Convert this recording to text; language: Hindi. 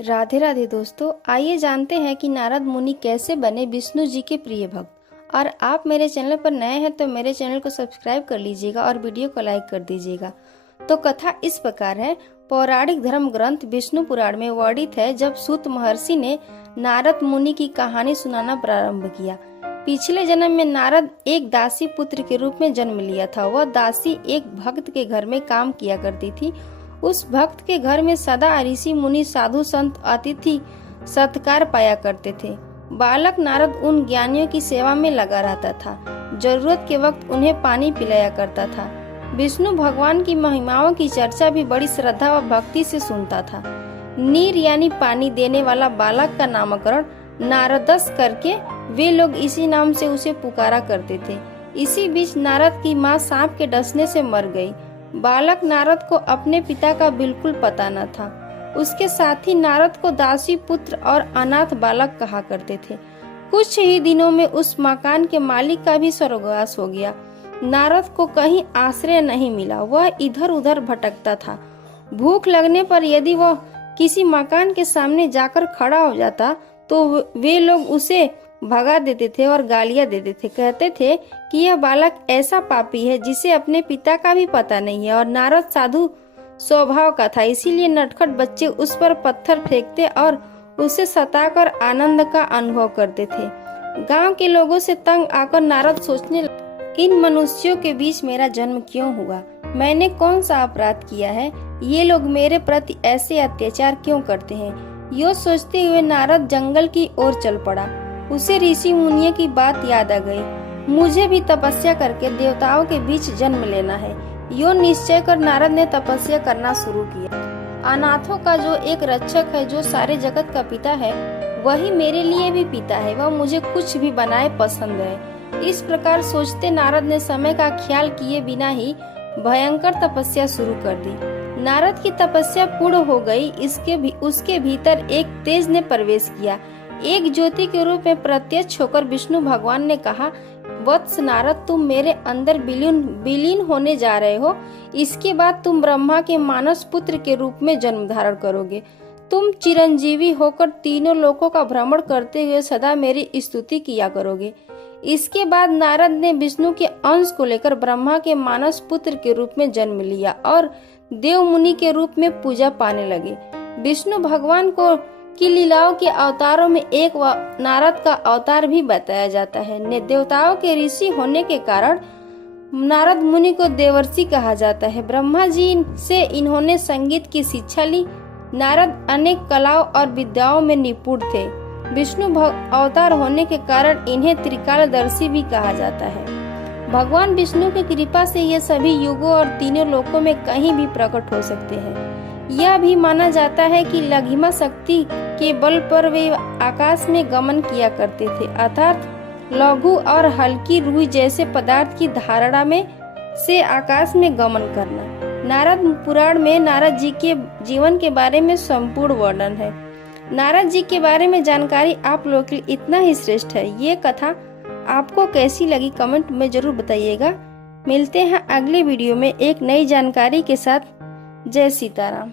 राधे राधे दोस्तों, आइए जानते हैं कि नारद मुनि कैसे बने विष्णु जी के प्रिय भक्त। और आप मेरे चैनल पर नए हैं तो मेरे चैनल को सब्सक्राइब कर लीजिएगा और वीडियो को लाइक कर दीजिएगा। तो कथा इस प्रकार है। पौराणिक धर्म ग्रंथ विष्णु पुराण में वर्णित है, जब सूत महर्षि ने नारद मुनि की कहानी सुनाना प्रारंभ किया। पिछले जन्म में नारद एक दासी पुत्र के रूप में जन्म लिया था। वह दासी एक भक्त के घर में काम किया करती थी। उस भक्त के घर में सदा ऋषि मुनि साधु संत अतिथि सत्कार पाया करते थे। बालक नारद उन ज्ञानियों की सेवा में लगा रहता था। जरूरत के वक्त उन्हें पानी पिलाया करता था। विष्णु भगवान की महिमाओं की चर्चा भी बड़ी श्रद्धा व भक्ति से सुनता था। नीर यानी पानी देने वाला बालक का नामकरण नारदस करके वे लोग इसी नाम से उसे पुकारा करते थे। इसी बीच नारद की माँ सांप के डसने से मर गई। बालक नारद को अपने पिता का बिल्कुल पता न था। उसके साथी नारद को दासी पुत्र और अनाथ बालक कहा करते थे। कुछ ही दिनों में उस मकान के मालिक का भी स्वर्गवास हो गया। नारद को कहीं आश्रय नहीं मिला। वह इधर उधर भटकता था। भूख लगने पर यदि वह किसी मकान के सामने जाकर खड़ा हो जाता तो वे लोग उसे भगा देते थे और गालियां देते थे। कहते थे कि यह बालक ऐसा पापी है जिसे अपने पिता का भी पता नहीं है। और नारद साधु स्वभाव का था, इसीलिए नटखट बच्चे उस पर पत्थर फेंकते और उसे सताकर आनंद का अनुभव करते थे। गांव के लोगों से तंग आकर नारद सोचने लगे, इन मनुष्यों के बीच मेरा जन्म क्यों हुआ? मैंने कौन सा अपराध किया है? ये लोग मेरे प्रति ऐसे अत्याचार क्यों करते हैं? यो सोचते हुए नारद जंगल की ओर चल पड़ा। उसे ऋषि मुनियों की बात याद आ गई। मुझे भी तपस्या करके देवताओं के बीच जन्म लेना है। यो निश्चय कर नारद ने तपस्या करना शुरू किया। अनाथों का जो एक रक्षक है, जो सारे जगत का पिता है, वही मेरे लिए भी पिता है। वह मुझे कुछ भी बनाए पसंद है। इस प्रकार सोचते नारद ने समय का ख्याल किए बिना ही भयंकर तपस्या शुरू कर दी। नारद की तपस्या पूर्ण हो गई। उसके भीतर एक तेज ने प्रवेश किया। एक ज्योति के रूप में प्रत्यक्ष होकर विष्णु भगवान ने कहा, वत्स नारद, तुम मेरे अंदर विलीन होने जा रहे हो। इसके बाद तुम ब्रह्मा के मानस पुत्र के रूप में जन्म धारण करोगे। तुम चिरंजीवी होकर तीनों लोकों का भ्रमण करते हुए सदा मेरी स्तुति किया करोगे। इसके बाद नारद ने विष्णु के अंश को लेकर ब्रह्मा के मानस पुत्र के रूप में जन्म लिया और देव मुनि के रूप में पूजा पाने लगे। विष्णु भगवान को की लीलाओं के अवतारों में एक नारद का अवतार भी बताया जाता है। देवताओं के ऋषि होने के कारण नारद मुनि को देवर्षि कहा जाता है। ब्रह्मा जी से इन्होंने संगीत की शिक्षा ली। नारद अनेक कलाओं और विद्याओं में निपुण थे। विष्णु अवतार होने के कारण इन्हें त्रिकालदर्शी भी कहा जाता है। भगवान विष्णु की कृपा से ये सभी युगों और तीनों लोकों में कहीं भी प्रकट हो सकते हैं। यह भी माना जाता है कि लघिमा शक्ति के बल पर वे आकाश में गमन किया करते थे, अर्थात लघु और हल्की रुई जैसे पदार्थ की धारणा में से आकाश में गमन करना। नारद पुराण में नारद जी के जीवन के बारे में संपूर्ण वर्णन है। नारद जी के बारे में जानकारी आप लोगों के लिए इतना ही श्रेष्ठ है। ये कथा आपको कैसी लगी कमेंट में जरूर बताइएगा। मिलते हैं अगले वीडियो में एक नई जानकारी के साथ। जय सीताराम।